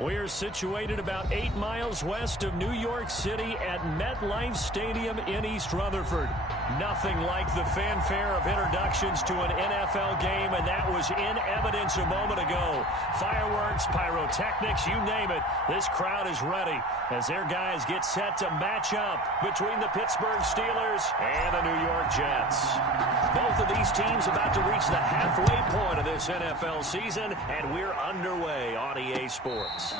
We're situated about 8 miles west of New York City at MetLife Stadium in East Rutherford. Nothing like the fanfare of introductions to an NFL game, and that was in evidence a moment ago. Fireworks, pyrotechnics, you name it. This crowd is ready as their guys get set to match up between the Pittsburgh Steelers and the New York Jets. Both of these teams about to reach the halfway point of this NFL season, and we're underway on EA Sports.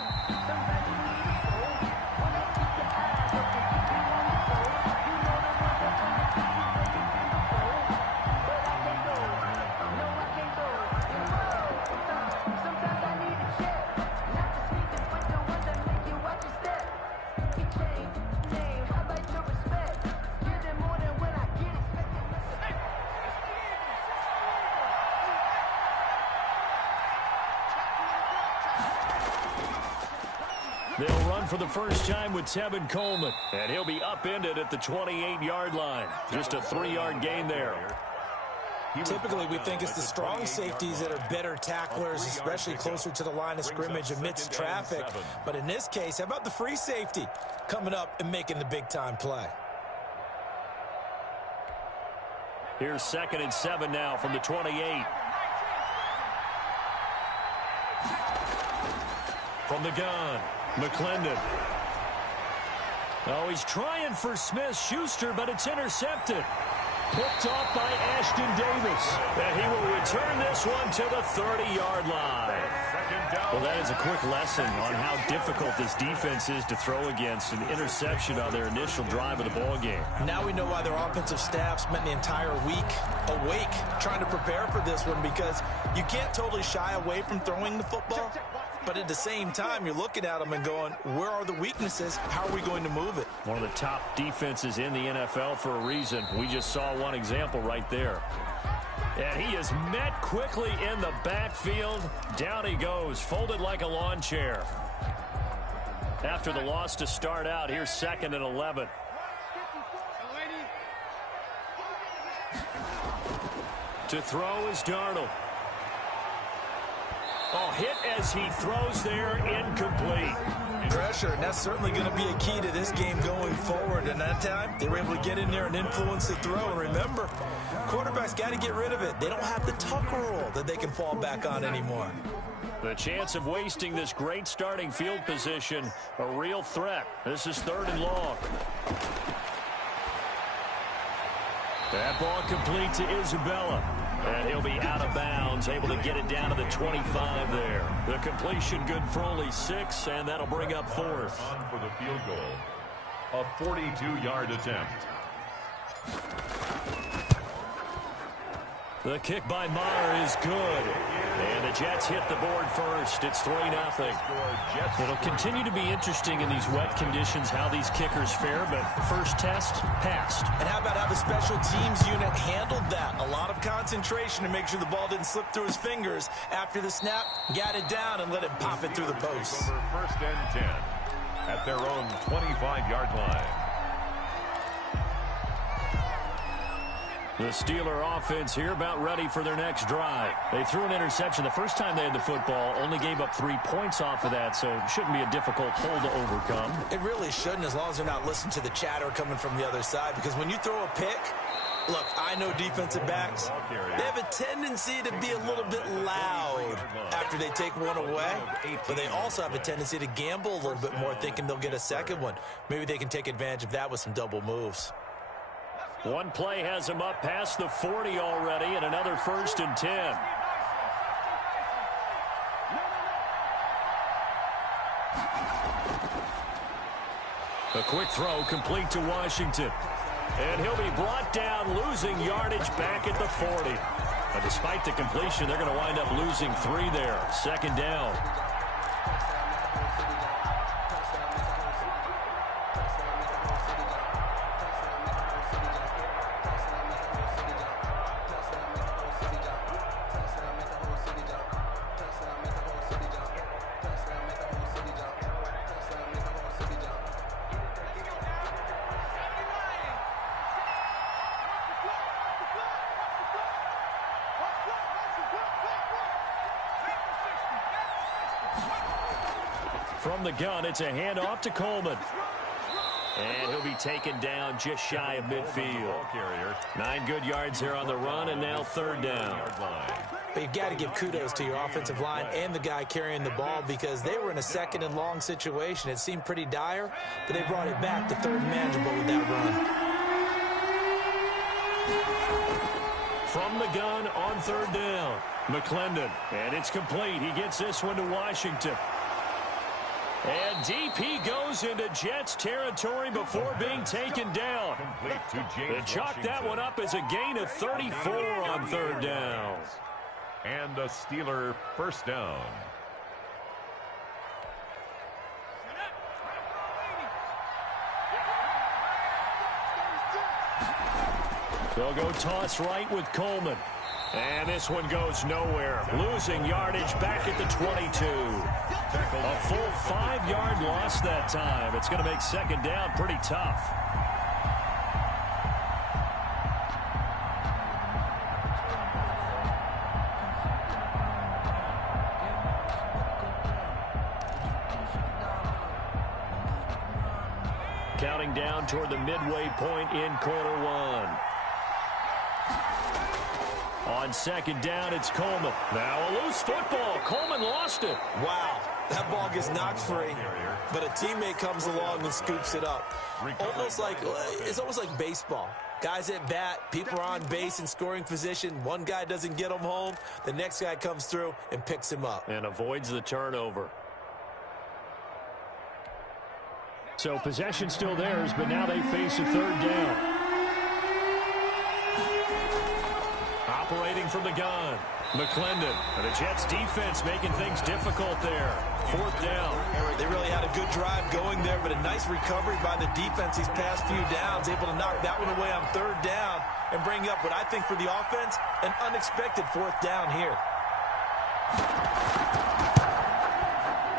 They'll run for the first time with Tevin Coleman, and he'll be upended at the 28-yard line. Just a 3-yard gain there. Typically, we think it's the strong safeties that are better tacklers, especially closer to the line of scrimmage amidst traffic. But in this case, how about the free safety coming up and making the big-time play? Here's 2nd and 7 now from the 28. From the gun, McClendon. Oh, he's trying for Smith-Schuster, but it's intercepted. Picked off by Ashton Davis. And he will return this one to the 30-yard line. Well, that is a quick lesson on how difficult this defense is to throw against an interception on their initial drive of the ball game. Now we know why their offensive staff spent the entire week awake trying to prepare for this one, because you can't totally shy away from throwing the football. But at the same time, you're looking at them and going, where are the weaknesses? How are we going to move it? One of the top defenses in the NFL for a reason. We just saw one example right there. And he is met quickly in the backfield. Down he goes, folded like a lawn chair. After the loss to start out, here's 2nd and 11. To throw is Darnold. Oh, hit as he throws there, incomplete. Pressure, and that's certainly going to be a key to this game going forward. And that time, they were able to get in there and influence the throw. And remember, quarterbacks got to get rid of it. They don't have the Tucker rule that they can fall back on anymore. The chance of wasting this great starting field position, a real threat. This is 3rd and long. That ball complete to Isabella. And he'll be out of bounds, able to get it down to the 25 there. The completion good for only 6, and that'll bring up 4th. On for the field goal, a 42-yard attempt. The kick by Maher is good. And the Jets hit the board first. It's 3-0. It'll continue to be interesting in these wet conditions how these kickers fare, but first test, passed. And how about how the special teams unit handled that? A lot of concentration to make sure the ball didn't slip through his fingers. After the snap, got it down and let him pop it through the post. 1st and 10 at their own 25-yard line. The Steeler offense here about ready for their next drive. They threw an interception the first time they had the football, only gave up 3 points off of that, so it shouldn't be a difficult hole to overcome. It really shouldn't, as long as they're not listening to the chatter coming from the other side, because when you throw a pick, look, I know defensive backs, they have a tendency to be a little bit loud after they take one away, but they also have a tendency to gamble a little bit more, thinking they'll get a second one. Maybe they can take advantage of that with some double moves. One play has him up past the 40 already, and another 1st and 10. A quick throw complete to Washington. And he'll be brought down, losing yardage back at the 40. But despite the completion, they're going to wind up losing 3 there. 2nd down. From the gun, it's a handoff to Coleman. And he'll be taken down just shy of midfield. 9 good yards there on the run, and now third down. But you've got to give kudos to your offensive line and the guy carrying the ball because they were in a second and long situation. It seemed pretty dire, but they brought it back to third and manageable with that run. From the gun on third down, McClendon, and it's complete. He gets this one to Washington. And deep he goes into Jets territory before being taken down. They chalked that one up as a gain of 34 on third down. And a Steeler first down. They'll go toss right with Coleman. And this one goes nowhere. Losing yardage back at the 22. A full 5-yard loss that time. It's going to make second down pretty tough. Counting down toward the midway point in quarter one. On second down, it's Coleman. Now a loose football. Coleman lost it. Wow, that ball gets knocked free, but a teammate comes along and scoops it up. It's almost like baseball. Guys at bat, people are on base in scoring position. One guy doesn't get him home. The next guy comes through and picks him up. And avoids the turnover. So possession still theirs, but now they face a third down. Operating from the gun, McClendon. And the Jets defense making things difficult there. Fourth down. They really had a good drive going there, but a nice recovery by the defense these past few downs. Able to knock that one away on third down and bring up what I think for the offense, an unexpected fourth down here.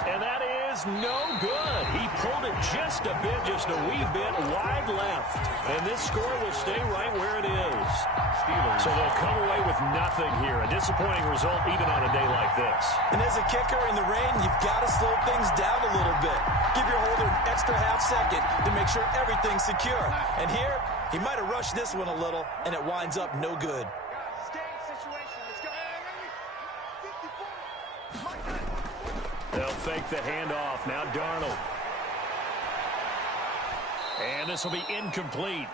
And that is no good. He pulled it just a wee bit wide left. And this score will stay right where it is. So they'll come away with nothing here. A disappointing result even on a day like this. And as a kicker in the rain, you've got to slow things down a little bit. Give your holder an extra half second to make sure everything's secure. And here, he might have rushed this one a little, and it winds up no good. They'll fake the handoff. Now Darnold. And this will be incomplete.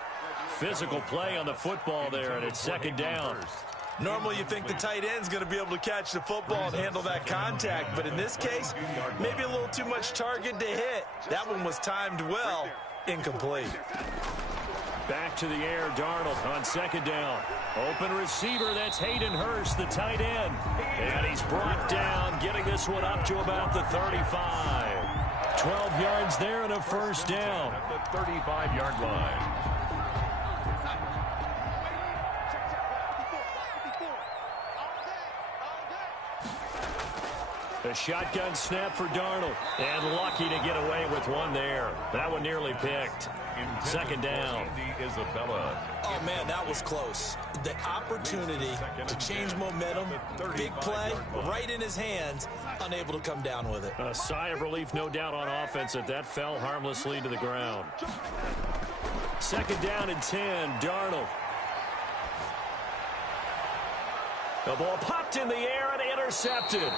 Physical play on the football there, and it's second down. Normally you think the tight end's going to be able to catch the football and handle that contact, but in this case, maybe a little too much target to hit. That one was timed well. Incomplete. Back to the air, Darnold on second down. Open receiver, that's Hayden Hurst, the tight end. And he's brought down, getting this one up to about the 35. 12 yards there and a first down. At the 35-yard line. A shotgun snap for Darnold. And lucky to get away with one there. That one nearly picked. Second down. Oh, man, that was close. The opportunity to change momentum, big play, right in his hands, unable to come down with it. A sigh of relief, no doubt, on offense that that fell harmlessly to the ground. Second down and 10, Darnold. The ball popped in the air and intercepted.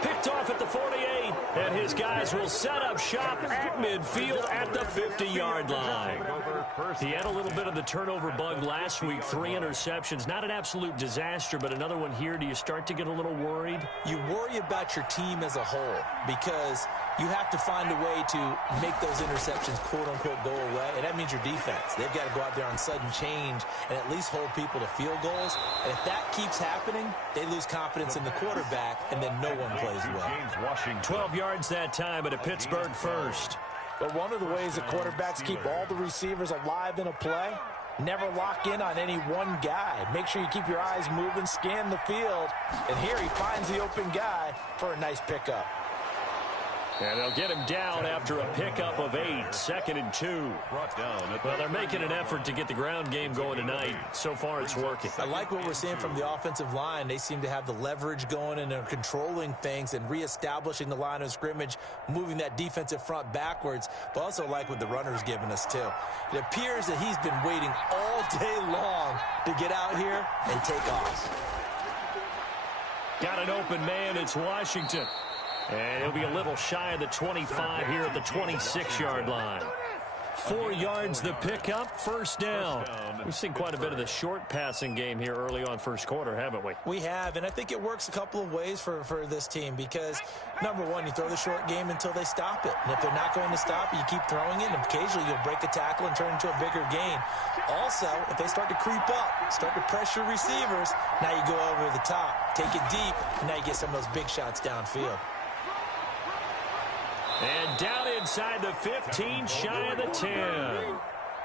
Picked off at the 48, and his guys will set up shop at midfield at the 50-yard line. He had a little bit of the turnover bug last week, 3 interceptions. Not an absolute disaster, but another one here. Do you start to get a little worried? You worry about your team as a whole because you have to find a way to make those interceptions, quote-unquote, go away, and that means your defense. They've got to go out there on sudden change and at least hold people to field goals. And if that keeps happening, they lose confidence in the quarterback, and then no one plays well. 12 yards that time, and a Pittsburgh first. But one of the ways that quarterbacks keep all the receivers alive in a play, never lock in on any one guy. Make sure you keep your eyes moving, scan the field, and here he finds the open guy for a nice pickup. And they'll get him down after a pickup of 8, 2nd and 2. Well, they're making an effort to get the ground game going tonight. So far, it's working. I like what we're seeing from the offensive line. They seem to have the leverage going and are controlling things and reestablishing the line of scrimmage, moving that defensive front backwards, but also like what the runner's giving us, too. It appears that he's been waiting all day long to get out here and take off. Got an open man. It's Washington. And he'll be a little shy of the 25 here at the 26-yard line. 4 yards the pickup, first down. We've seen quite a bit of the short passing game here early on first quarter, haven't we? We have, and I think it works a couple of ways for this team because, number one, you throw the short game until they stop it. And if they're not going to stop it, you keep throwing it, and occasionally you'll break a tackle and turn it into a bigger gain. Also, if they start to creep up, start to pressure receivers, now you go over the top, take it deep, and now you get some of those big shots downfield. And down inside the 15, shy of the 10.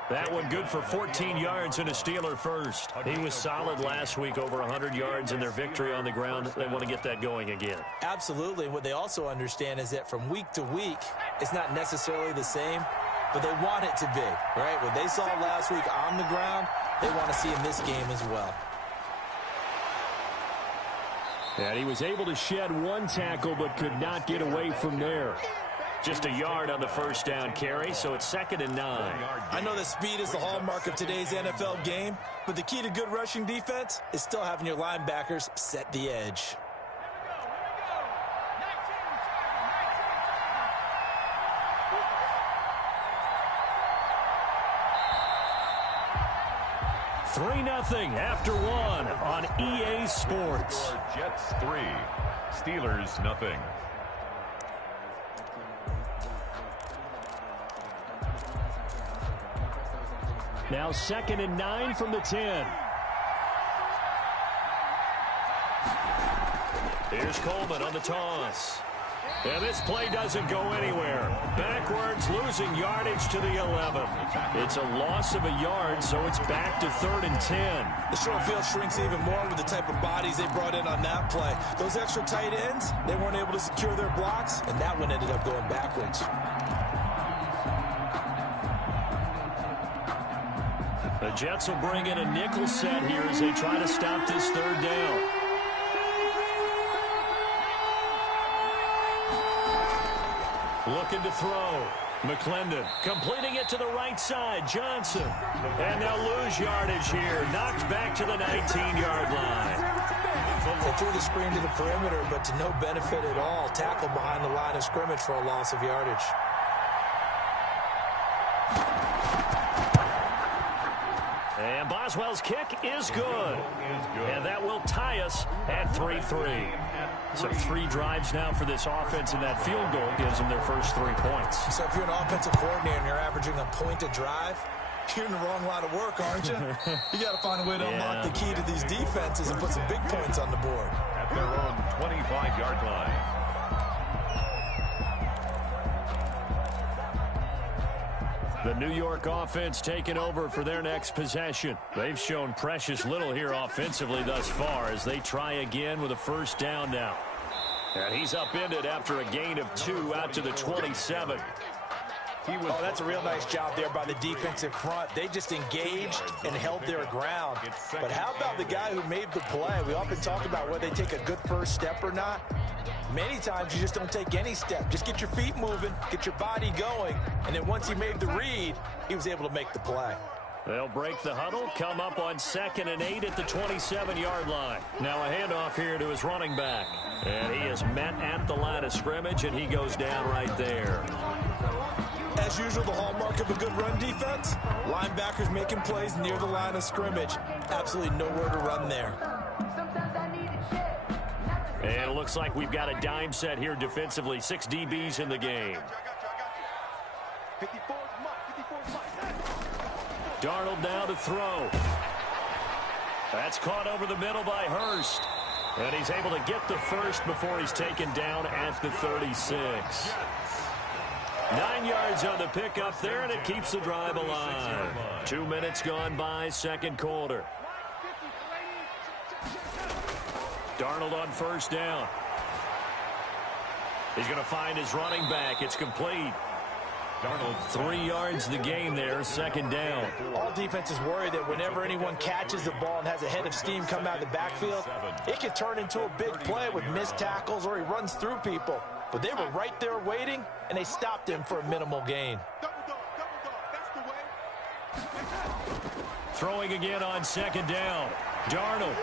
That one good for 14 yards and a Steeler first. He was solid last week, over 100 yards in their victory on the ground. They want to get that going again. Absolutely. And what they also understand is that from week to week, it's not necessarily the same, but they want it to be, right? What they saw last week on the ground, they want to see in this game as well. And he was able to shed 1 tackle but could not get away from there. Just a yard on the first down carry, so it's 2nd and 9. I know that speed is the hallmark of today's NFL game, but the key to good rushing defense is still having your linebackers set the edge. Three 0 after 1 on EA Sports. Jets 3, Steelers nothing. Now 2nd and 9 from the 10. Here's Coleman on the toss. And this play doesn't go anywhere. Backwards, losing yardage to the 11. It's a loss of a yard, so it's back to 3rd and 10. The short field shrinks even more with the type of bodies they brought in on that play. Those extra tight ends, they weren't able to secure their blocks, and that one ended up going backwards. The Jets will bring in a nickel set here as they try to stop this 3rd down. Looking to throw. McClendon completing it to the right side. Johnson. And they'll lose yardage here. Knocked back to the 19-yard line. They threw the screen to the perimeter, but to no benefit at all. Tackled behind the line of scrimmage for a loss of yardage. And Boswell's kick is good. And that will tie us at 3-3. So 3 drives now for this offense, and that field goal gives them their first 3 points. So if you're an offensive coordinator and you're averaging a point a drive, you're in the wrong line of work, aren't you? You got to find a way to unlock the key to these defenses and put some big points on the board. At their own 25-yard line. The New York offense taking over for their next possession. They've shown precious little here offensively thus far as they try again with a first down now. And he's upended after a gain of 2 out to the 27. Oh, that's a real nice job there by the defensive front. They just engaged and held their ground. But how about the guy who made the play? We often talk about whether they take a good first step or not. Many times you just don't take any step. Just get your feet moving, get your body going, and then once he made the read, he was able to make the play. They'll break the huddle, come up on 2nd and 8 at the 27-yard line. Now a handoff here to his running back. And he is met at the line of scrimmage, and he goes down right there. As usual, the hallmark of a good run defense, linebackers making plays near the line of scrimmage. Absolutely nowhere to run there. And it looks like we've got a dime set here defensively. 6 DBs in the game. Darnold now to throw. That's caught over the middle by Hurst. And he's able to get the first before he's taken down at the 36. 9 yards on the pickup there, and it keeps the drive alive. 2 minutes gone by, second quarter. Darnold on first down. He's going to find his running back. It's complete. Darnold. 3 yards the game there, second down. All defenses worry that whenever anyone catches the ball and has a head of steam come out of the backfield, it can turn into a big play with missed tackles or he runs through people. But they were right there waiting, and they stopped him for a minimal gain. Throwing again on second down. Darnold.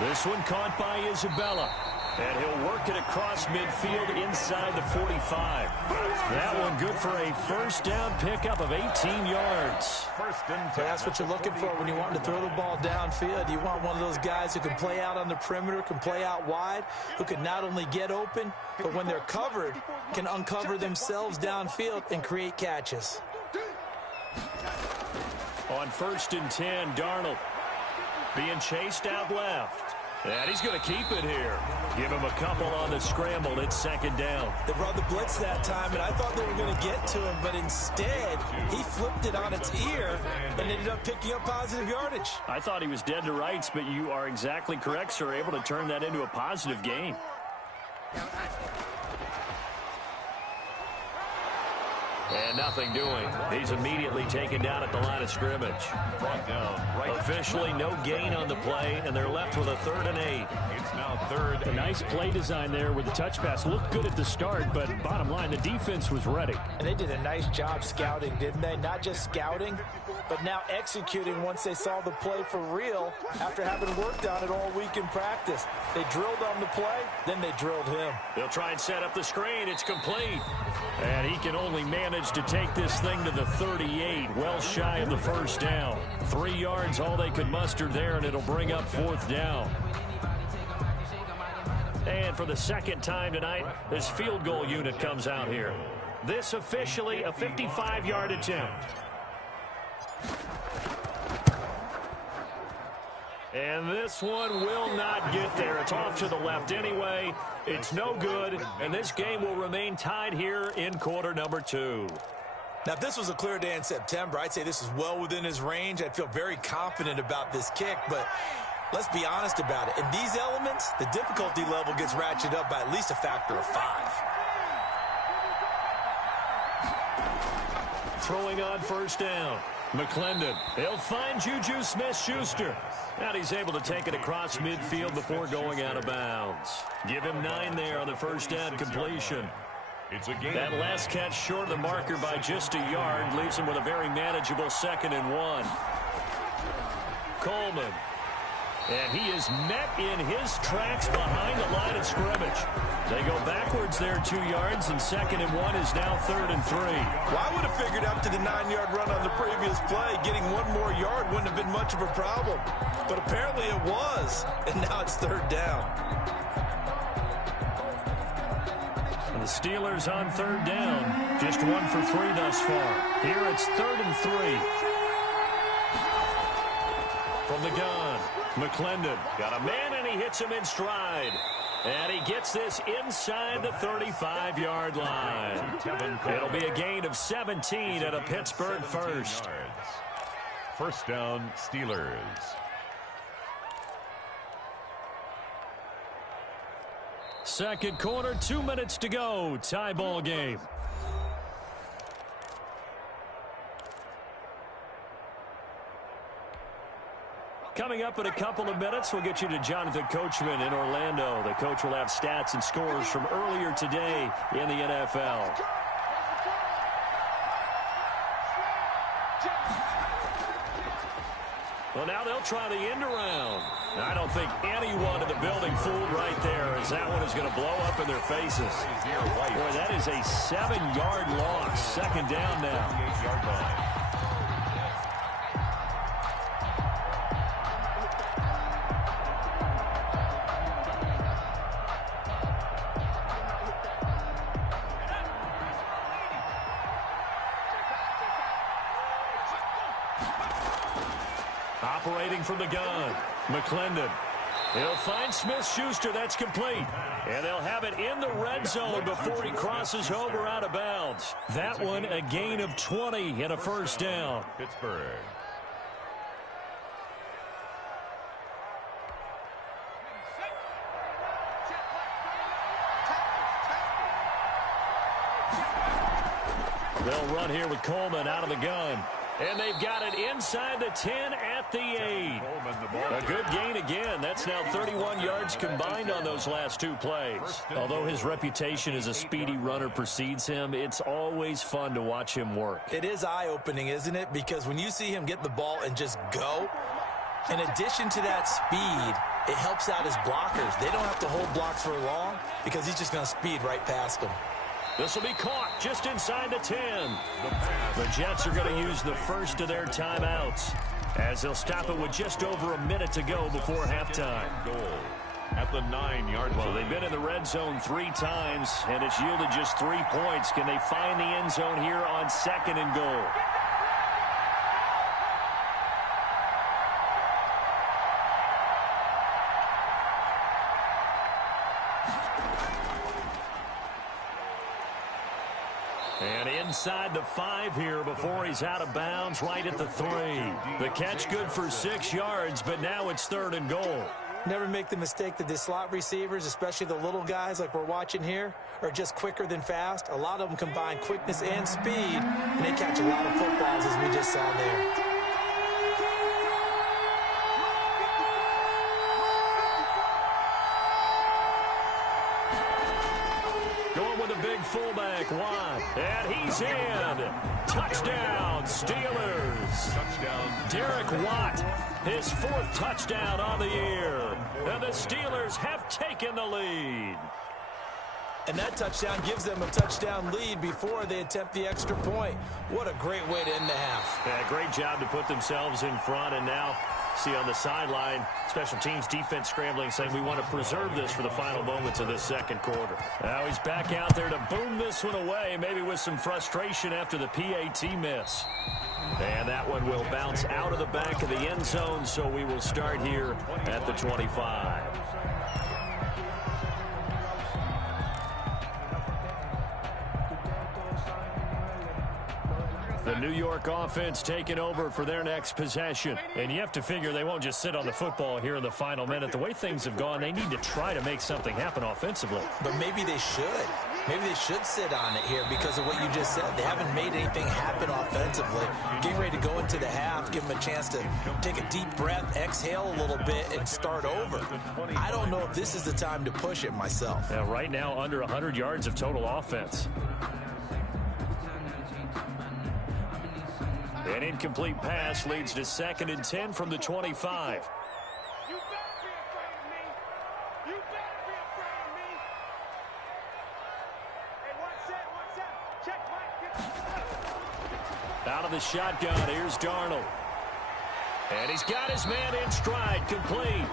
This one caught by Isabella. And he'll work it across midfield inside the 45. That one good for a first down pickup of 18 yards. That's what you're looking for when you want to throw the ball downfield. You want one of those guys who can play out on the perimeter, can play out wide, who can not only get open, but when they're covered, can uncover themselves downfield and create catches. On 1st and 10, Darnold being chased out left. And he's going to keep it here. Give him a couple on the scramble. It's second down. They brought the blitz that time, and I thought they were going to get to him, but instead, he flipped it on its ear and ended up picking up positive yardage. I thought he was dead to rights, but you are exactly correct, sir. Able to turn that into a positive gain. And nothing doing. He's immediately taken down at the line of scrimmage. Officially no gain on the play, and they're left with a 3rd and 8. It's now 3rd. A nice play design there with the touch pass. Looked good at the start, but bottom line, the defense was ready. And they did a nice job scouting, didn't they? Not just scouting, but now executing once they saw the play for real after having worked on it all week in practice. They drilled on the play, then they drilled him. They'll try and set up the screen. It's complete. And he can only manage to take this thing to the 38, well shy of the first down. 3 yards, all they could muster there, and it'll bring up 4th down. And for the second time tonight, this field goal unit comes out here. This officially a 55-yard attempt. And this one will not get there. It's off to the left anyway. It's no good, and this game will remain tied here in quarter number 2. Now, if this was a clear day in September, I'd say this is well within his range. I'd feel very confident about this kick, but let's be honest about it. In these elements, the difficulty level gets ratcheted up by at least a factor of 5. Throwing on first down. McClendon. He'll find Juju Smith-Schuster. And he's able to take it across midfield before going out of bounds. Give him 9 there on the first down completion. It's a game. That last catch short of the marker by just a yard leaves him with a very manageable 2nd and 1. Coleman. And he is met in his tracks behind the line of scrimmage. They go backwards there 2 yards, and 2nd and 1 is now 3rd and 3. Well, I would have figured up to the 9-yard run on the previous play. Getting 1 more yard wouldn't have been much of a problem. But apparently it was, and now it's 3rd down. And the Steelers on 3rd down. Just 1 for 3 thus far. Here it's 3rd and 3. From the gun, McClendon got a man, and he hits him in stride. And he gets this inside the 35-yard line. It'll be a gain of 17 at a Pittsburgh first. First down, Steelers. Second quarter, 2 minutes to go. Tie ball game. Coming up in a couple of minutes, we'll get you to Jonathan Coachman in Orlando. The coach will have stats and scores from earlier today in the NFL. Well, now they'll try the end around. I don't think anyone in the building fooled right there, as that one is going to blow up in their faces. Boy, that is a 7-yard loss. 2nd down now. Operating from the gun, McClendon. He'll find Smith-Schuster. That's complete. And they'll have it in the red zone before he crosses over out of bounds. That one a gain of 20 and a first down. Pittsburgh. They'll run here with Coleman out of the gun. And they've got it inside the 10 at the 8. A good gain again. That's now 31 yards combined on those last 2 plays. Although his reputation as a speedy runner precedes him, it's always fun to watch him work. It is eye-opening, isn't it? Because when you see him get the ball and just go, in addition to that speed, it helps out his blockers. They don't have to hold blocks for long because he's just going to speed right past them. This will be caught just inside the 10. The Jets are going to use the first of their timeouts as they'll stop it with just over a minute to go before halftime. Goal at the 9-yard line. Well, they've been in the red zone 3 times, and it's yielded just 3 points. Can they find the end zone here on 2nd and goal? And inside the 5 here before he's out of bounds, right at the 3. The catch good for 6 yards, but now it's 3rd and goal. Never make the mistake that the slot receivers, especially the little guys like we're watching here, are just quicker than fast. A lot of them combine quickness and speed, and they catch a lot of footballs, as we just saw there. Fullback Watt, and he's in. Touchdown, Steelers. Touchdown. Derek Watt, his 4th touchdown on the year. And the Steelers have taken the lead. And that touchdown gives them a touchdown lead before they attempt the extra point. What a great way to end the half. Yeah, great job to put themselves in front, and now see on the sideline, special teams defense scrambling, saying we want to preserve this for the final moments of this 2nd quarter. Now he's back out there to boom this one away, maybe with some frustration after the PAT miss. And that one will bounce out of the back of the end zone, so we will start here at the 25. The New York offense taking over for their next possession. And you have to figure they won't just sit on the football here in the final minute. The way things have gone, they need to try to make something happen offensively. But maybe they should. Maybe they should sit on it here because of what you just said. They haven't made anything happen offensively. Getting ready to go into the half, give them a chance to take a deep breath, exhale a little bit, and start over. I don't know if this is the time to push it myself. Now, right now, under 100 yards of total offense. An incomplete pass leads to 2nd and 10 from the 25. You better be afraid of me. You better be afraid of me. Hey, one set. Check, Mike. Out of the shotgun, here's Darnold. And he's got his man in stride, complete.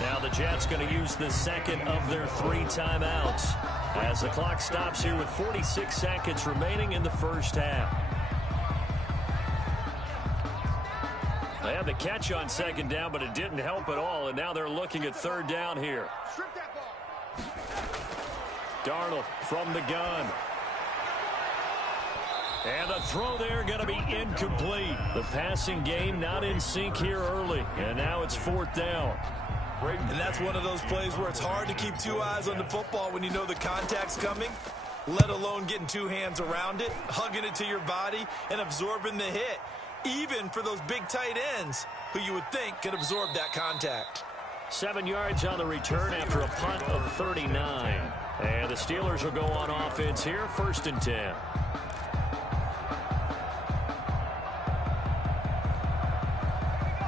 Now the Jets going to use the 2nd of their 3 timeouts as the clock stops here with 46 seconds remaining in the first half. They had the catch on 2nd down, but it didn't help at all, and now they're looking at 3rd down here. Strip that ball. Darnold from the gun. And the throw there going to be incomplete. The passing game not in sync here early, and now it's 4th down. And that's one of those plays where it's hard to keep 2 eyes on the football when you know the contact's coming, let alone getting 2 hands around it, hugging it to your body, and absorbing the hit. Even for those big tight ends who you would think could absorb that contact. 7 yards on the return after a punt of 39. And the Steelers will go on offense here, 1st and 10.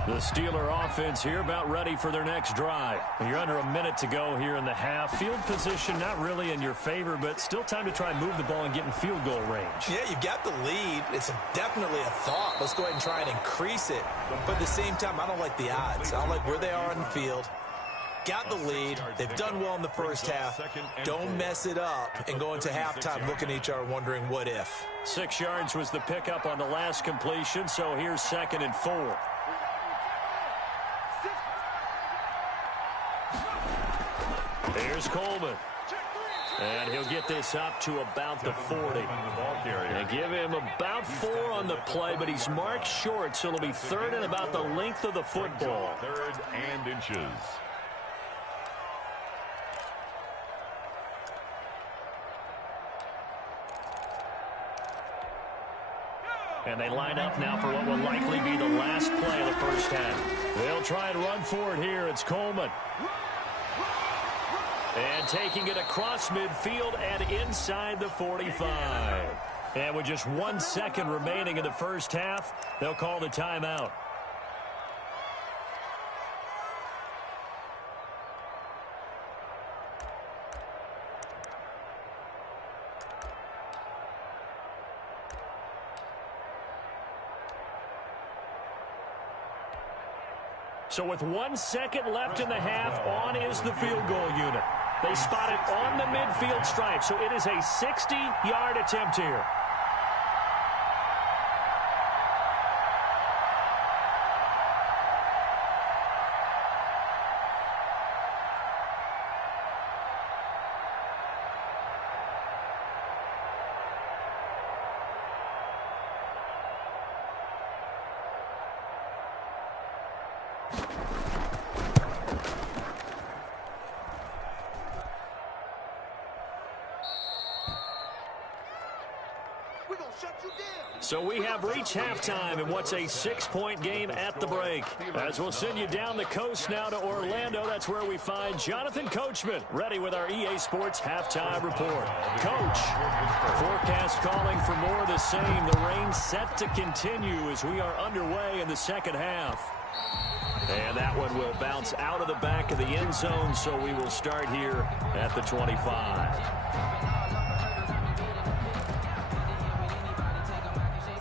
The Steeler offense here about ready for their next drive. You're under a minute to go here in the half. Field position not really in your favor, but still time to try and move the ball and get in field goal range. Yeah, you've got the lead. It's definitely a thought. Let's go ahead and try and increase it. But at the same time, I don't like the odds. I don't like where they are on the field. Got the lead. They've done well in the first half. Don't mess it up and go into halftime looking at each other wondering what if. 6 yards was the pickup on the last completion, so here's 2nd and 4. Here's Coleman. And he'll get this up to about the 40. And give him about 4 on the play, but he's marked short, so it'll be 3rd and about the length of the football. 3rd and inches. And they line up now for what will likely be the last play of the first half. They'll try and run for it here. It's Coleman. And taking it across midfield and inside the 45. And with just 1 second remaining in the first half, they'll call the timeout. So with 1 second left in the half, on is the field goal unit. They spot it on the midfield stripe, so it is a 60-yard attempt here. So we have reached halftime in what's a 6-point game at the break. As we'll send you down the coast now to Orlando, that's where we find Jonathan Coachman, ready with our EA Sports halftime report. Coach, forecast calling for more of the same. The rain set to continue as we are underway in the second half. And that one will bounce out of the back of the end zone, so we will start here at the 25.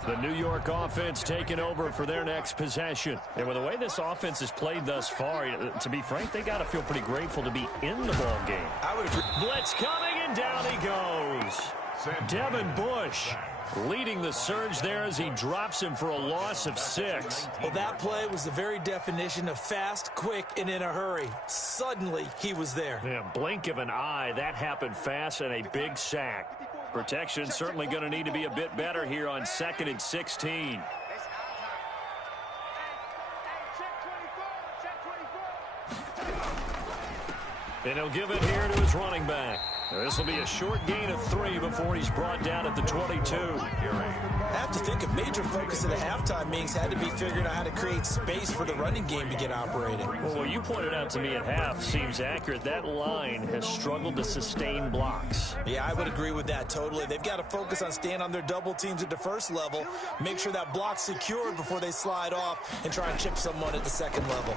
The New York offense taking over for their next possession. And with the way this offense has played thus far, to be frank, they got to feel pretty grateful to be in the ball game. I would agree. Blitz coming, and down he goes. Devin Bush leading the surge there as he drops him for a loss of 6. Well, that play was the very definition of fast, quick, and in a hurry. Suddenly, he was there. Yeah, blink of an eye, that happened fast, and a big sack. Protection certainly going to need to be a bit better here on 2nd and 16. And he'll give it here to his running back. This will be a short gain of 3 before he's brought down at the 22. I have to think a major focus of the halftime meetings had to be figuring out how to create space for the running game to get operating. Well, what you pointed out to me at half seems accurate. That line has struggled to sustain blocks. Yeah, I would agree with that totally. They've got to focus on staying on their double teams at the first level, make sure that block's secured before they slide off and try and chip someone at the second level.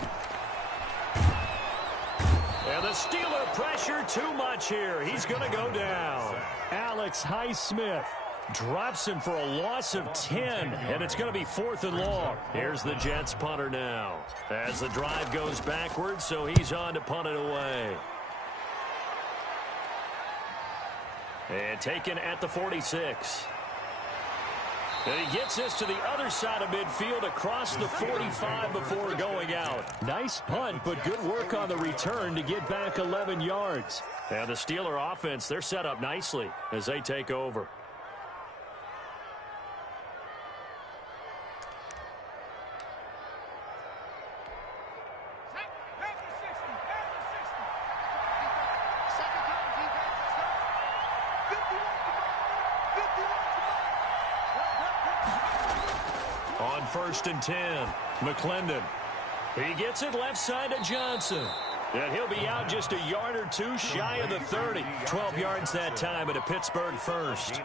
And the Steeler pressure too much here. He's going to go down. Alex Highsmith drops him for a loss of 10, and it's going to be 4th and long. Here's the Jets punter now as the drive goes backwards, so he's on to punt it away. And taken at the 46. And he gets this to the other side of midfield across the 45 before going out. Nice punt, but good work on the return to get back 11 yards. And the Steeler offense, they're set up nicely as they take over. On 1st and 10, McClendon. He gets it left side to Johnson. And he'll be out just a yard or two shy of the 30. 12 yards that time at a Pittsburgh first.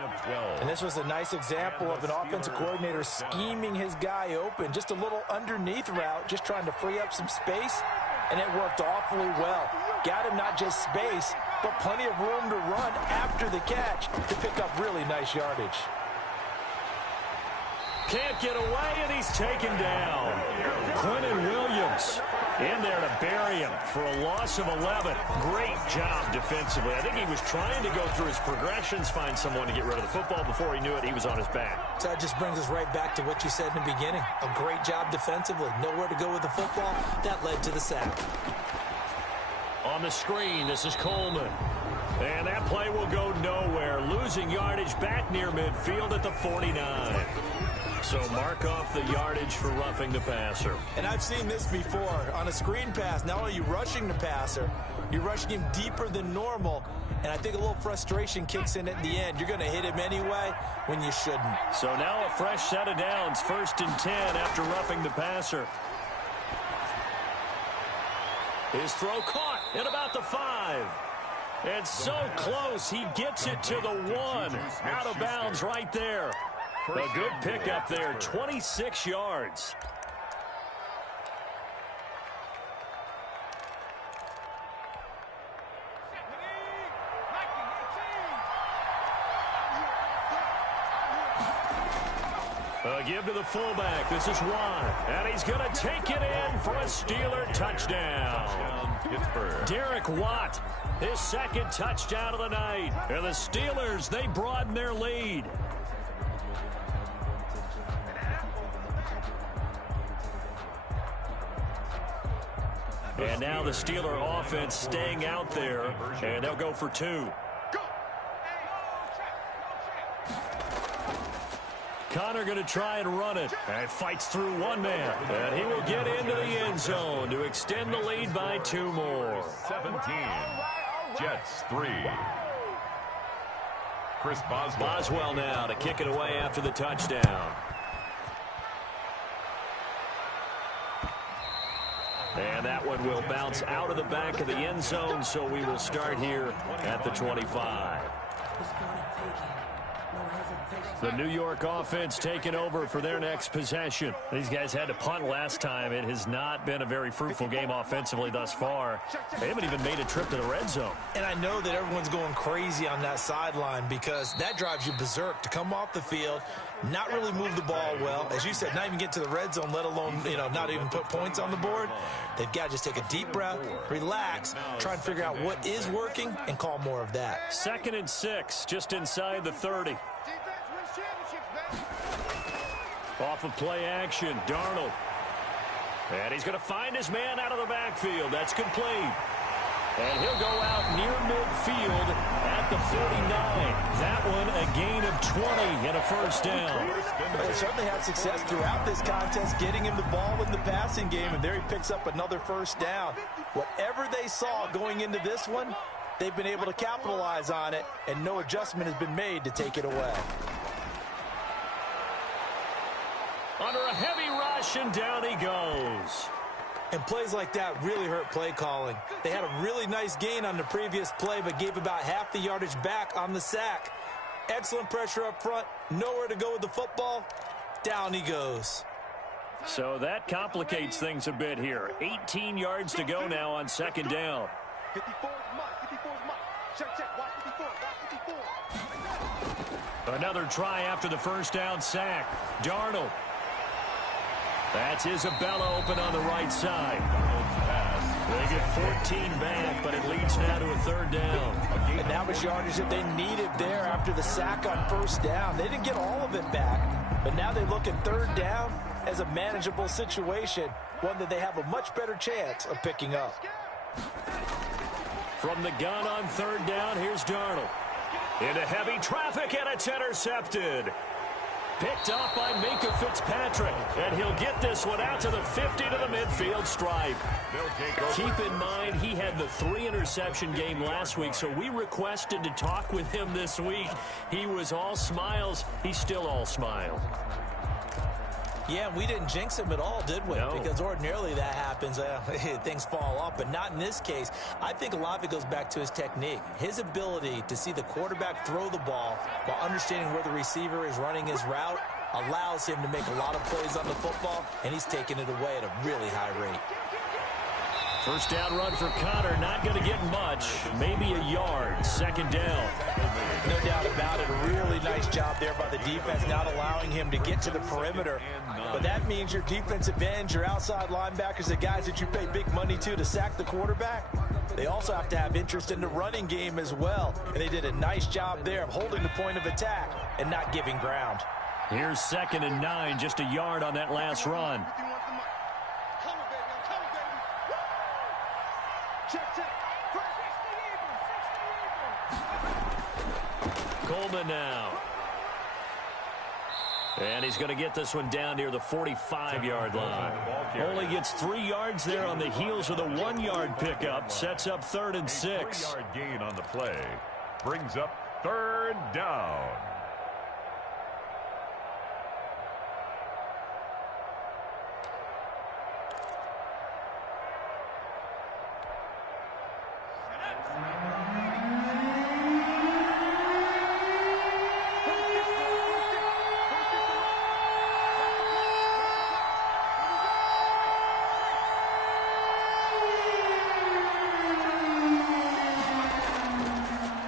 And this was a nice example of an offensive coordinator scheming his guy open. Just a little underneath route, just trying to free up some space. And it worked awfully well. Got him not just space, but plenty of room to run after the catch to pick up really nice yardage. Can't get away, and he's taken down. Quentin Williams in there to bury him for a loss of 11. Great job defensively. I think he was trying to go through his progressions, find someone to get rid of the football. Before he knew it, he was on his back. So that just brings us right back to what you said in the beginning. A great job defensively. Nowhere to go with the football. That led to the sack. On the screen, this is Coleman. And that play will go nowhere. Losing yardage back near midfield at the 49. So mark off the yardage for roughing the passer. And I've seen this before. On a screen pass, not only are you rushing the passer, you're rushing him deeper than normal. And I think a little frustration kicks in at the end. You're going to hit him anyway when you shouldn't. So now a fresh set of downs. 1st and 10 after roughing the passer. His throw caught at about the 5. And so close, he gets it to the 1. Out of bounds right there. A good pickup there, 26 yards. Give to the fullback. This is Watt. And he's going to take it in for a Steeler touchdown. Derek Watt, his 2nd touchdown of the night. And the Steelers, they broaden their lead. And now the Steeler offense staying out there. And they'll go for 2. Connor going to try and run it. And fights through one man. And he will get into the end zone to extend the lead by 2 more. 17. Jets 3. Chris Boswell. Boswell now to kick it away after the touchdown. And that one will bounce out of the back of the end zone, so we will start here at the 25. The New York offense taking over for their next possession. These guys had to punt last time. It has not been a very fruitful game offensively thus far. They haven't even made a trip to the red zone. And I know that everyone's going crazy on that sideline because that drives you berserk to come off the field, not really move the ball well. As you said, not even get to the red zone, let alone, not even put points on the board. They've got to just take a deep breath, relax, try and figure out what is working, and call more of that. 2nd and 6, just inside the 30. Off of play action, Darnold. And he's going to find his man out of the backfield. That's complete. And he'll go out near midfield at the 49. That one a gain of 20 and a first down. They certainly had success throughout this contest, getting him the ball in the passing game, and there he picks up another first down. Whatever they saw going into this one, they've been able to capitalize on it, and no adjustment has been made to take it away. Under a heavy rush, and down he goes. And plays like that really hurt play calling. They had a really nice gain on the previous play, but gave about half the yardage back on the sack. Excellent pressure up front. Nowhere to go with the football. Down he goes. So that complicates things a bit here. 18 yards to go now on 2nd down. 54 Check. Watch 54. Another try after the first down sack. Darnold. That's Isabella open on the right side. They get 14 back, but it leads now to a 3rd down. And that was yardage that they needed there after the sack on 1st down. They didn't get all of it back, but now they look at 3rd down as a manageable situation, one that they have a much better chance of picking up. From the gun on 3rd down, here's Darnold. Into heavy traffic, and it's intercepted. Picked up by Minkah Fitzpatrick, and he'll get this one out to the 50 to the midfield stripe. Keep in mind, he had the 3-interception game last week, so we requested to talk with him this week. He was all smiles. He's still all smile. Yeah, we didn't jinx him at all, did we? No. Because ordinarily that happens. Things fall off, but not in this case. I think a lot of it goes back to his technique. His ability to see the quarterback throw the ball while understanding where the receiver is running his route allows him to make a lot of plays on the football, and he's taking it away at a really high rate. First down run for Connor, not going to get much, maybe a yard. 2nd down. No doubt about it, a really nice job there by the defense, not allowing him to get to the perimeter. But that means your defensive ends, your outside linebackers, the guys that you pay big money to sack the quarterback, they also have to have interest in the running game as well. And they did a nice job there of holding the point of attack and not giving ground. Here's 2nd and 9, just a yard on that last run. Coleman now. And he's going to get this one down near the 45-yard line. Only gets 3 yards there on the heels of the 1-yard pickup. Sets up 3rd and 6. 3-yard gain on the play. Brings up 3rd down.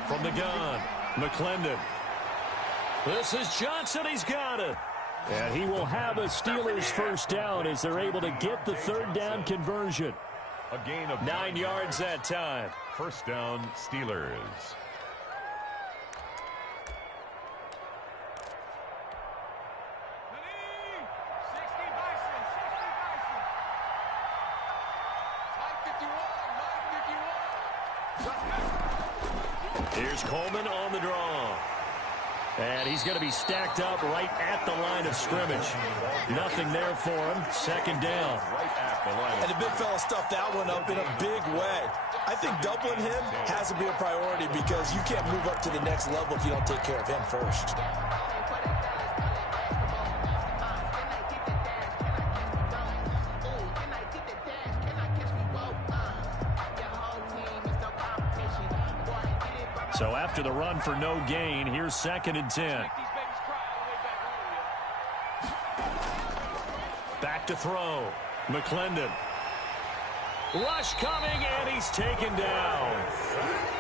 From the gun, McClendon. This is Johnson. He's got it. And he will have a Steelers first down as they're able to get the 3rd down conversion. A gain of 9 yards that time. First down, Steelers. Here's Coleman on the draw. And he's going to be stacked up right at the line of scrimmage. Nothing there for him. 2nd down. And the big fella stuffed that one up in a big way. I think doubling him has to be a priority because you can't move up to the next level if you don't take care of him first. So after the run for no gain, here's 2nd and 10. Back to throw. McClendon. Rush coming, and he's taken down.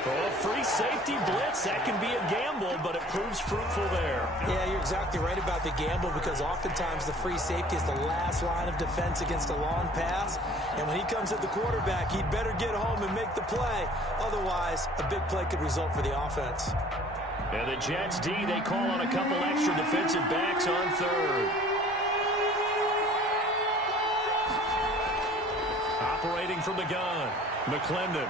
Oh, free safety blitz. That can be a gamble, but it proves fruitful there. Yeah, you're exactly right about the gamble because oftentimes the free safety is the last line of defense against a long pass. And when he comes at the quarterback, he'd better get home and make the play. Otherwise, a big play could result for the offense. And the Jets D, they call on a couple extra defensive backs on 3rd. Operating from the gun, McClendon.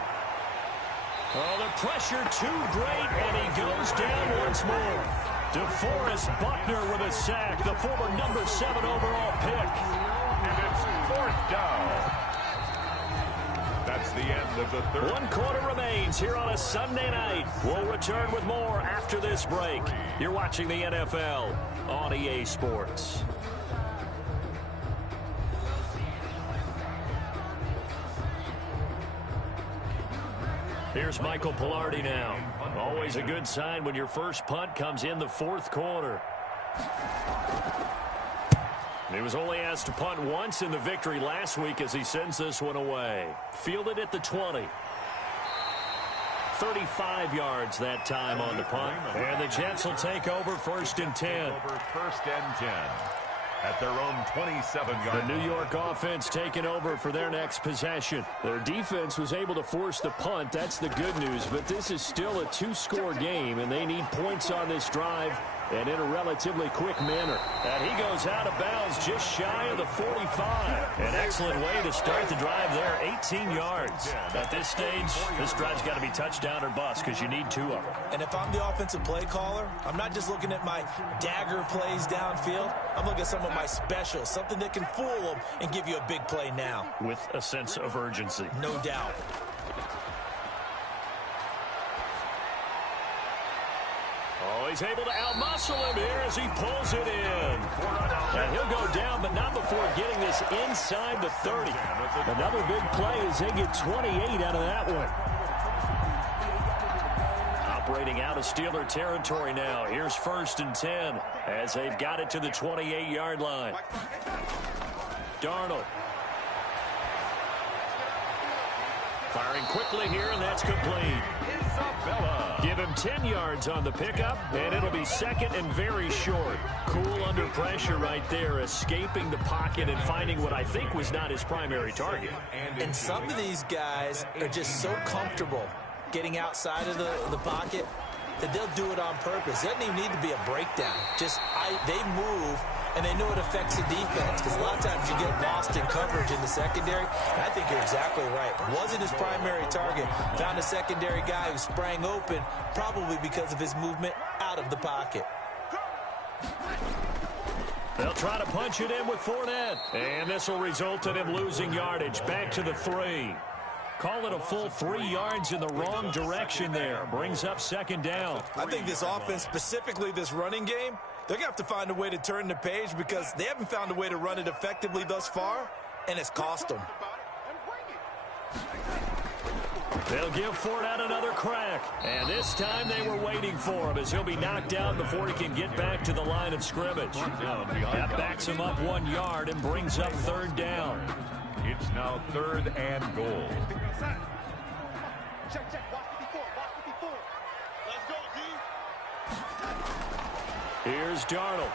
Oh, the pressure too great, and he goes down once more. DeForest Buckner with a sack, the former number 7 overall pick. And it's 4th down. That's the end of the 3rd. 1 quarter remains here on a Sunday night. We'll return with more after this break. You're watching the NFL on EA Sports. Here's Michael Pilardi now. Always a good sign when your first punt comes in the 4th quarter. He was only asked to punt once in the victory last week as he sends this one away. Fielded at the 20. 35 yards that time on the punt. And the Jets will take over 1st and 10. Over 1st and 10. At their own 27-yard. The New York offense taking over for their next possession. Their defense was able to force the punt. That's the good news. But this is still a 2-score game, and they need points on this drive and in a relatively quick manner. And he goes out of bounds just shy of the 45. An excellent way to start the drive there, 18 yards. At this stage, this drive's got to be touchdown or bust because you need 2 of them. And if I'm the offensive play caller, I'm not just looking at my dagger plays downfield. I'm looking at some of my specials, something that can fool them and give you a big play now. With a sense of urgency. No doubt. Oh, he's able to outmuscle him here as he pulls it in. And he'll go down, but not before getting this inside the 30. Another big play as they get 28 out of that one. Operating out of Steeler territory now. Here's 1st and 10 as they've got it to the 28-yard line. Darnold. Firing quickly here, and that's complete. Isabella. Give him 10 yards on the pickup, and it'll be 2nd and very short. Cool under pressure right there, escaping the pocket and finding what I think was not his primary target. And some of these guys are just so comfortable getting outside of the pocket that they'll do it on purpose. It doesn't even need to be a breakdown. They move, and they know it affects the defense because a lot of times you get lost in coverage in the secondary. And I think you're exactly right. Wasn't his primary target. Found a secondary guy who sprang open, probably because of his movement out of the pocket. They'll try to punch it in with Fournette. And this will result in him losing yardage. Back to the 3. Call it a full 3 yards in the wrong direction there. Brings up second down. I think this offense, specifically this running game, they're going to have to find a way to turn the page because they haven't found a way to run it effectively thus far, and it's cost them. They'll give Fournette another crack. And this time they were waiting for him as he'll be knocked out before he can get back to the line of scrimmage. That backs him up 1 yard and brings up third down. It's now 3rd and goal. Check, watch the before. Let's go, D. Here's Darnold.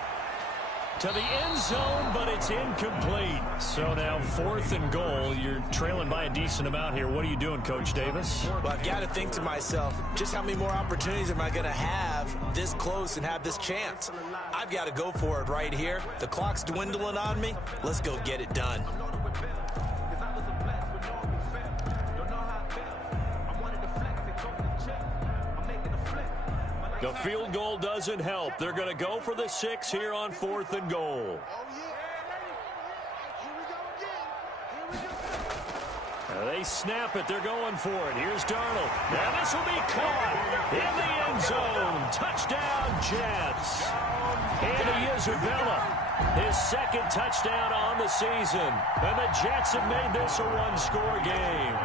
To the end zone, but it's incomplete. So now 4th and goal. You're trailing by a decent amount here. What are you doing, Coach Davis? Well, I've got to think to myself, just how many more opportunities am I going to have this close and have this chance? I've got to go for it right here. The clock's dwindling on me. Let's go get it done. The field goal doesn't help. They're going to go for the 6 here on 4th and goal. They snap it. They're going for it. Here's Darnold. And this will be caught in the end zone. Touchdown, Jets. Andy Isabella, his 2nd touchdown on the season. And the Jets have made this a 1-score game.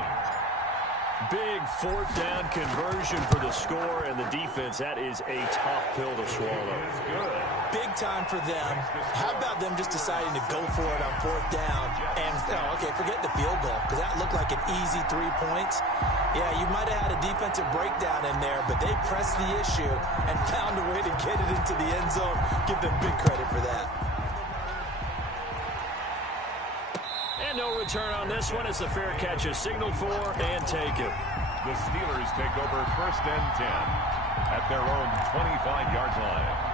Big 4th down conversion for the score, and the defense, that is a tough pill to swallow. Big time for them. How about them just deciding to go for it on 4th down? And, okay, forget the field goal, because that looked like an easy 3 points. Yeah, you might have had a defensive breakdown in there, but they pressed the issue and found a way to get it into the end zone. Give them big credit for that. And no return on this one as the fair catch is signaled for and taken. The Steelers take over 1st and 10 at their own 25-yard line.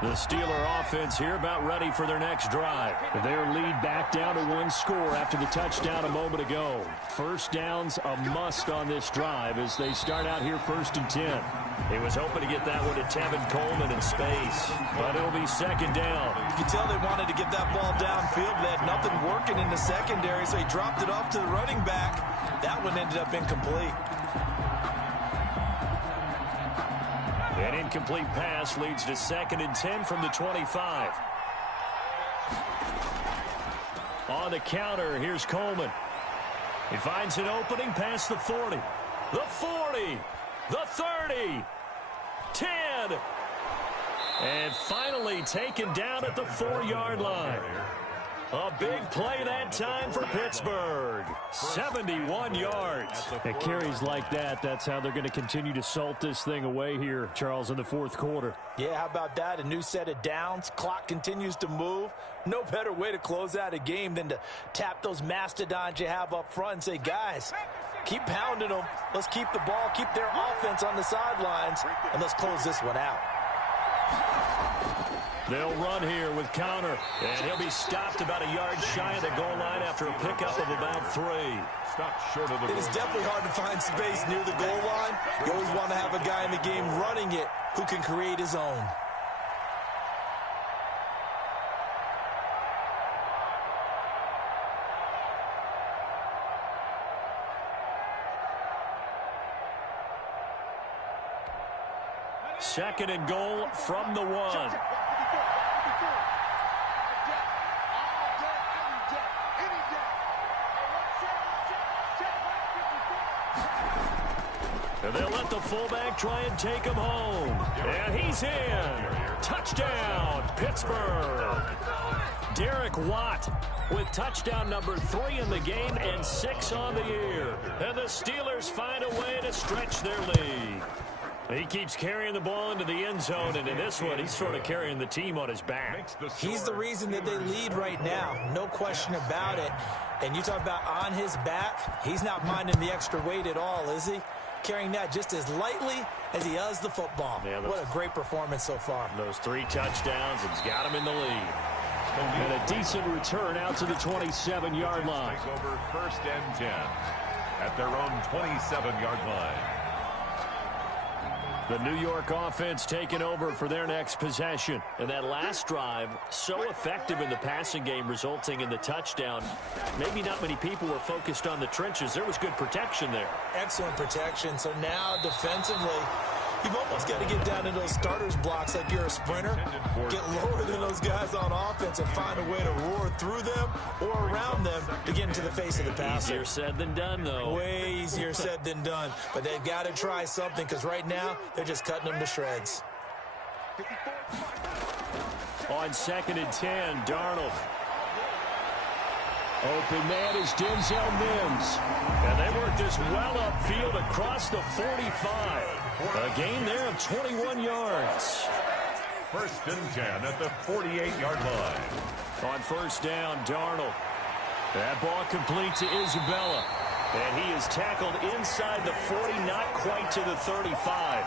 The Steeler offense here about ready for their next drive. Their lead back down to 1 score after the touchdown a moment ago. 1st down's a must on this drive as they start out here 1st and 10. He was hoping to get that one to Tevin Coleman in space, but it'll be 2nd down. You can tell they wanted to get that ball downfield. They had nothing working in the secondary, so he dropped it off to the running back. That one ended up incomplete. An incomplete pass leads to 2nd and 10 from the 25. On the counter, here's Coleman. He finds an opening past the 40. The 40. The 30. 10. And finally taken down at the 4-yard line. A big play that time for Pittsburgh. 71 yards. At carries like that, that's how they're going to continue to salt this thing away here, Charles, in the 4th quarter. Yeah, how about that? A new set of downs. Clock continues to move. No better way to close out a game than to tap those mastodons you have up front and say, guys, keep pounding them. Let's keep the ball, keep their offense on the sidelines, and let's close this one out. They'll run here with counter, and he'll be stopped about a yard shy of the goal line after a pickup of about 3. Stopped short of the goal. It is definitely hard to find space near the goal line. You always want to have a guy in the game running it who can create his own. Second and goal from the 1. And they'll let the fullback try and take him home. And he's in. Touchdown, Pittsburgh. Derek Watt with touchdown number 3 in the game and 6 on the year. And the Steelers find a way to stretch their lead. He keeps carrying the ball into the end zone, and in this one, he's sort of carrying the team on his back. He's the reason that they lead right now. No question about it. And you talk about on his back, he's not minding the extra weight at all, is he? Carrying that just as lightly as he does the football. Yeah, what a great performance so far. Those 3 touchdowns, it's got him in the lead. And a decent return out to the 27-yard line. Take over 1st and 10 at their own 27-yard line. The New York offense taking over for their next possession. And that last drive, so effective in the passing game, resulting in the touchdown. Maybe not many people were focused on the trenches. There was good protection there. Excellent protection. So now defensively, you've almost got to get down into those starters blocks like you're a sprinter. Get lower than those guys on offense and find a way to roar through them or around them to get into the face of the passer. Easier said than done, though. Way easier said than done. But they've got to try something because right now they're just cutting them to shreds. On 2nd and 10, Darnold. Open man is Denzel Mims. And they work this well upfield across the 45. A gain there of 21 yards. 1st and 10 at the 48-yard line. On 1st down, Darnold. That ball complete to Isabella. And he is tackled inside the 40, not quite to the 35.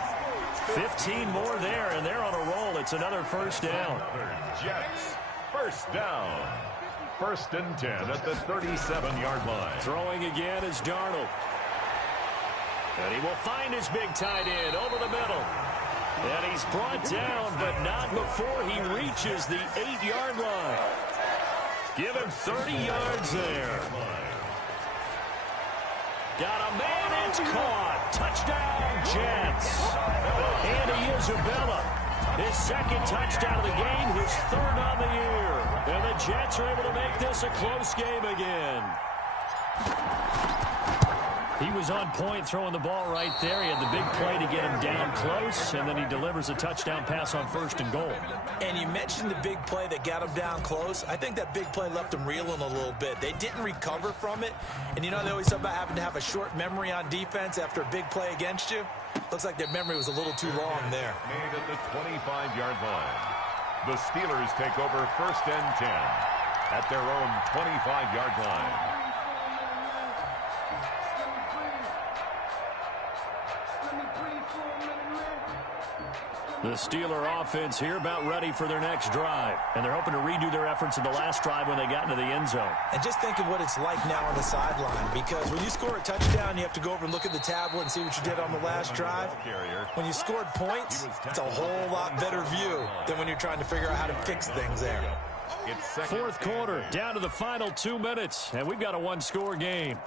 15 more there, and they're on a roll. It's another 1st down. Jets, 1st down. 1st and 10 at the 37-yard line. Throwing again is Darnold. And he will find his big tight end over the middle. And he's brought down, but not before he reaches the 8-yard line. Give him 30 yards there. Got a man, it's caught. Touchdown, Jets. Andy Isabella, his 2nd touchdown of the game, his 3rd on the year. And the Jets are able to make this a close game again. He was on point throwing the ball right there. He had the big play to get him down close, and then he delivers a touchdown pass on 1st and goal. And you mentioned the big play that got him down close. I think that big play left him reeling a little bit. They didn't recover from it. And you know, they always talk about having to have a short memory on defense after a big play against you. Looks like their memory was a little too long there. Made at the 25-yard line. The Steelers take over 1st and 10 at their own 25-yard line. The Steeler offense here about ready for their next drive. And they're hoping to redo their efforts in the last drive when they got into the end zone. And just think of what it's like now on the sideline, because when you score a touchdown, you have to go over and look at the tablet and see what you did on the last drive. When you scored points, it's a whole lot better view than when you're trying to figure out how to fix things there. It's 4th quarter, down to the final 2 minutes, and we've got a one-score game.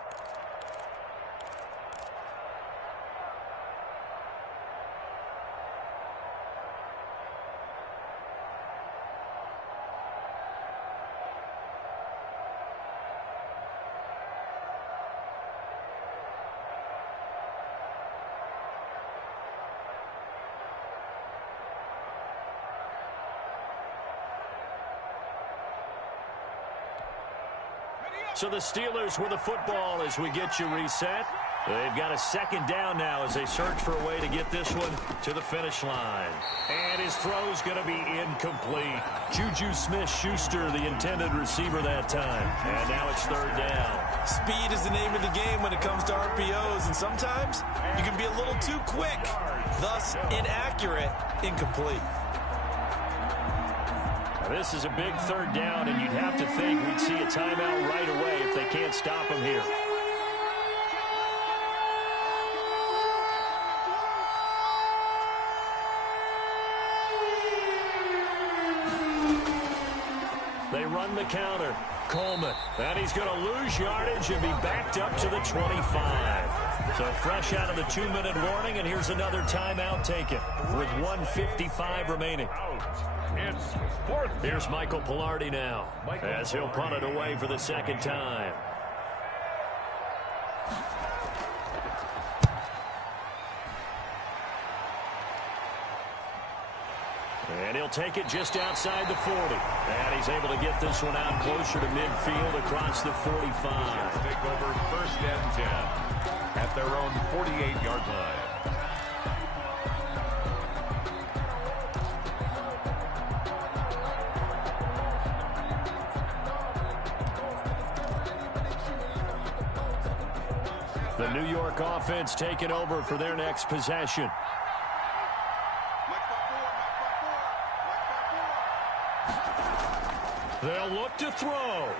So the Steelers with the football as we get you reset. They've got a 2nd down now as they search for a way to get this one to the finish line. And his throw's going to be incomplete. Juju Smith-Schuster, the intended receiver that time. And now it's 3rd down. Speed is the name of the game when it comes to RPOs, and sometimes you can be a little too quick, thus inaccurate, incomplete. This is a big 3rd down, and you'd have to think we'd see a timeout right away if they can't stop him here. They run the counter. Coleman. And he's going to lose yardage and be backed up to the 25. So fresh out of the 2-minute warning, and here's another timeout taken with 1:55 remaining. It's 4th. Here's Michael Pilardi now as he'll punt it away for the 2nd time. And he'll take it just outside the 40. And he's able to get this one out closer to midfield across the 45. Take over 1st and 10 at their own 48-yard line. The New York offense taking over for their next possession. They'll look to throw.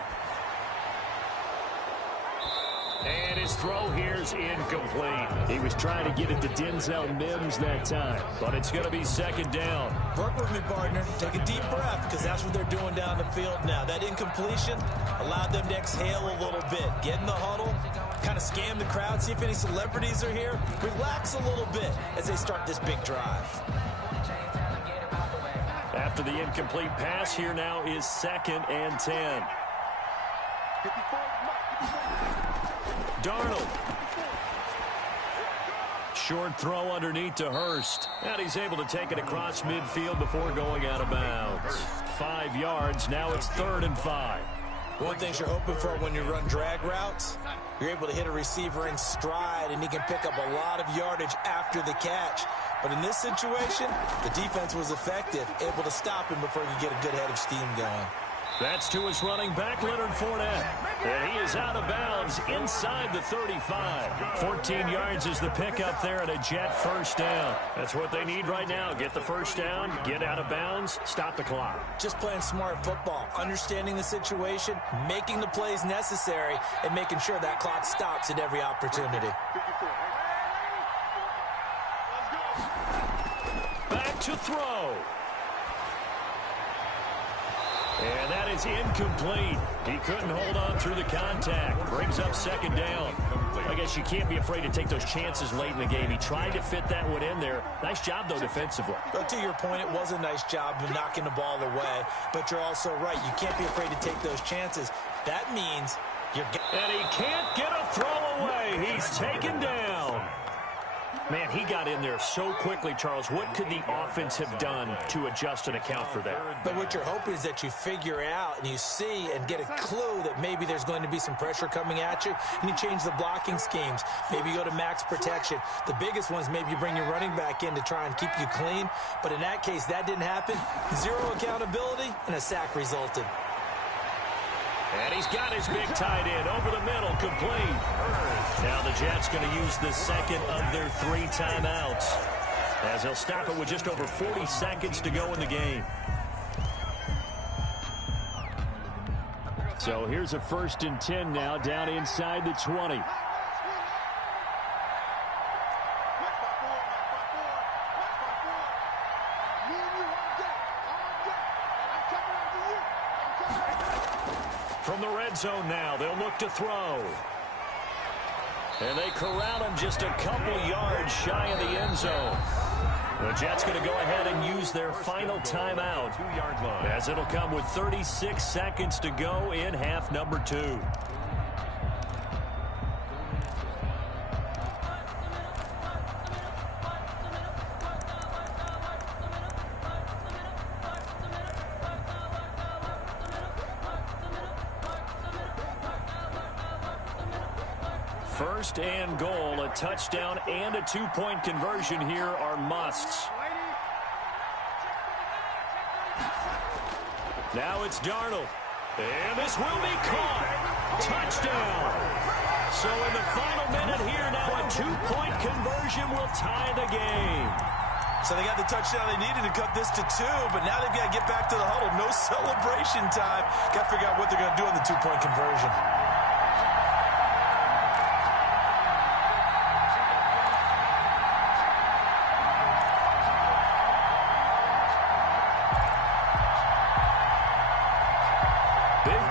And his throw here's incomplete. He was trying to get it to Denzel Mims that time, but it's going to be second down. Work with me, partner. Take a deep breath, because that's what they're doing down the field now. That incompletion allowed them to exhale a little bit. Get in the huddle, kind of scan the crowd, see if any celebrities are here. Relax a little bit as they start this big drive. After the incomplete pass, here now is 2nd and 10. Darnold. Short throw underneath to Hurst. And he's able to take it across midfield before going out of bounds. 5 yards. Now it's 3rd and 5. One thing you're hoping for when you run drag routes, you're able to hit a receiver in stride, and he can pick up a lot of yardage after the catch. But in this situation, the defense was effective, able to stop him before he could get a good head of steam going. That's to his running back, Leonard Fournette. And he is out of bounds inside the 35. 14 yards is the pickup there and a Jet first down. That's what they need right now. Get the first down, get out of bounds, stop the clock. Just playing smart football, understanding the situation, making the plays necessary, and making sure that clock stops at every opportunity. Back to throw. And that is incomplete. He couldn't hold on through the contact. Brings up second down. I guess you can't be afraid to take those chances late in the game. He tried to fit that one in there. Nice job, though, defensively. But to your point, it was a nice job of knocking the ball away. But you're also right. You can't be afraid to take those chances. That means you're... And he can't get a throw away. He's taken down. Man, he got in there so quickly, Charles. What could the offense have done to adjust and account for that? But what you're hoping is that you figure out and you see and get a clue that maybe there's going to be some pressure coming at you, and you change the blocking schemes. Maybe you go to max protection. The biggest ones, maybe you bring your running back in to try and keep you clean. But in that case, that didn't happen. 0 accountability, and a sack resulted. And he's got his big tight end over the middle, complete. Now the Jets going to use the second of their 3 timeouts, as they'll stop it with just over 40 seconds to go in the game. So here's a 1st and 10 now, down inside the 20. From the red zone now, they'll look to throw. And they corral him just a couple yards shy of the end zone. The Jets going to go ahead and use their final timeout, as it'll come with 36 seconds to go in half number 2. First and goal, a touchdown and a 2-point conversion here are musts. Now it's Darnold. And this will be caught. Touchdown. So in the final minute here, now a 2-point conversion will tie the game. So they got the touchdown they needed to cut this to 2, but now they've got to get back to the huddle. No celebration time. Got to figure out what they're going to do on the 2-point conversion.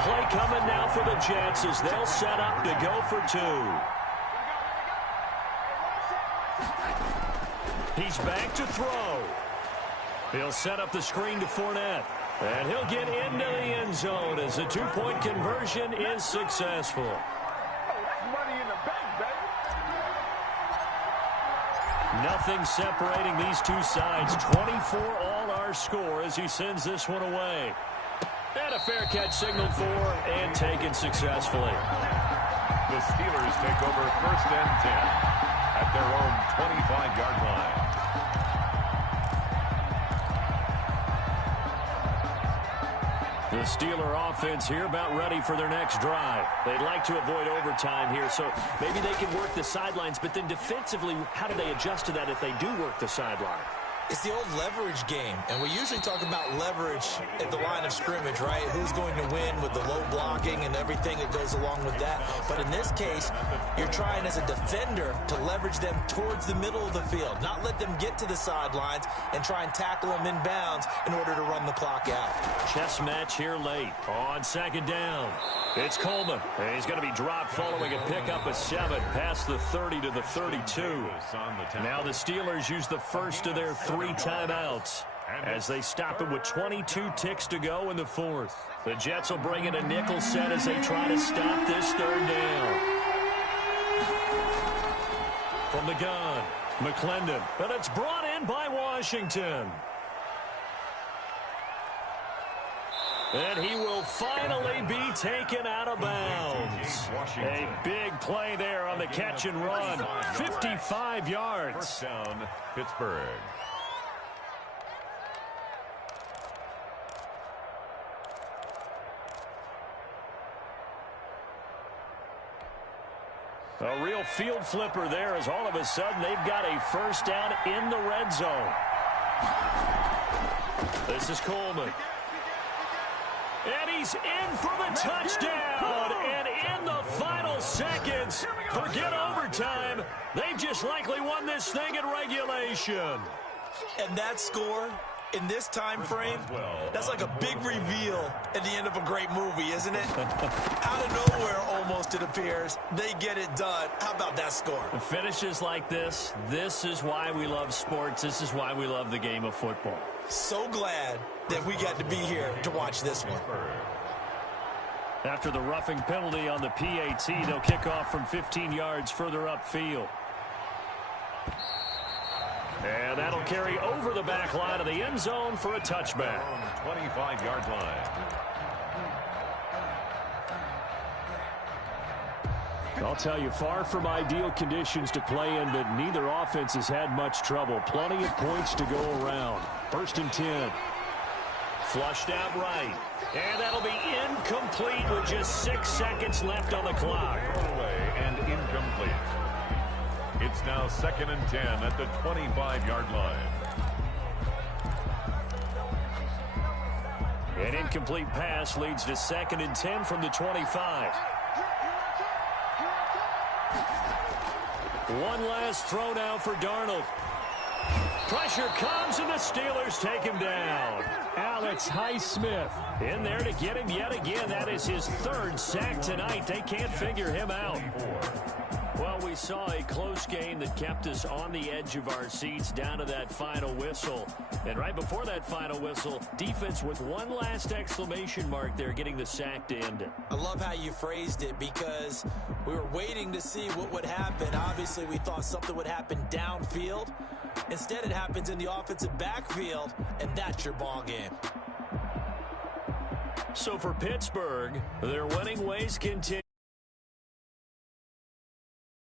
Play coming now for the Jets as they'll set up to go for 2. He's back to throw. He'll set up the screen to Fournette. And he'll get into the end zone as the 2-point conversion is successful. Nothing separating these two sides. 24 all our score as he sends this one away. And a fair catch signaled for and taken successfully. The Steelers take over 1st and 10 at their own 25-yard line. The Steeler offense here about ready for their next drive. They'd like to avoid overtime here, so maybe they can work the sidelines, but then defensively, how do they adjust to that if they do work the sideline? It's the old leverage game, and we usually talk about leverage at the line of scrimmage, right? Who's going to win with the low blocking and everything that goes along with that. But in this case, you're trying as a defender to leverage them towards the middle of the field, not let them get to the sidelines and try and tackle them inbounds in order to run the clock out. Chess match here late on second down. It's Coleman. He's going to be dropped following a pickup of 7 past the 30 to the 32. Now the Steelers use the first of their 3 timeouts as they stop it with 22 ticks to go in the 4th. The Jets will bring in a nickel set as they try to stop this 3rd down. From the gun, McClendon, but it's brought in by Washington. And he will finally be taken out of bounds. A big play there on the catch and run. 55 yards. First down, Pittsburgh. A real field flipper there as all of a sudden they've got a first down in the red zone. This is Coleman. And he's in for the touchdown. And in the final seconds, forget overtime. They just likely won this thing in regulation. And that score in this time frame, that's like a big reveal at the end of a great movie, isn't it? Out of nowhere, almost, it appears, they get it done. How about that score? Finishes like this is why we love sports. This is why we love the game of football. So glad that we got to be here to watch this one. After the roughing penalty on the PAT, they'll kick off from 15 yards further upfield. And that'll carry over the back line of the end zone for a touchback. 25-yard line. I'll tell you, far from ideal conditions to play in, but neither offense has had much trouble. Plenty of points to go around. 1st and 10. Flushed out right. And that'll be incomplete with just 6 seconds left on the clock. Away and incomplete. It's now 2nd and 10 at the 25-yard line. An incomplete pass leads to 2nd and 10 from the 25. One last throw now for Darnold. Pressure comes and the Steelers take him down. Alex Highsmith in there to get him yet again. That is his 3rd sack tonight. They can't figure him out. Well, we saw a close game that kept us on the edge of our seats down to that final whistle. And right before that final whistle, defense with one last exclamation mark there, getting the sack to end it. I love how you phrased it because we were waiting to see what would happen. Obviously, we thought something would happen downfield. Instead, it happens in the offensive backfield, and that's your ball game. So for Pittsburgh, their winning ways continue.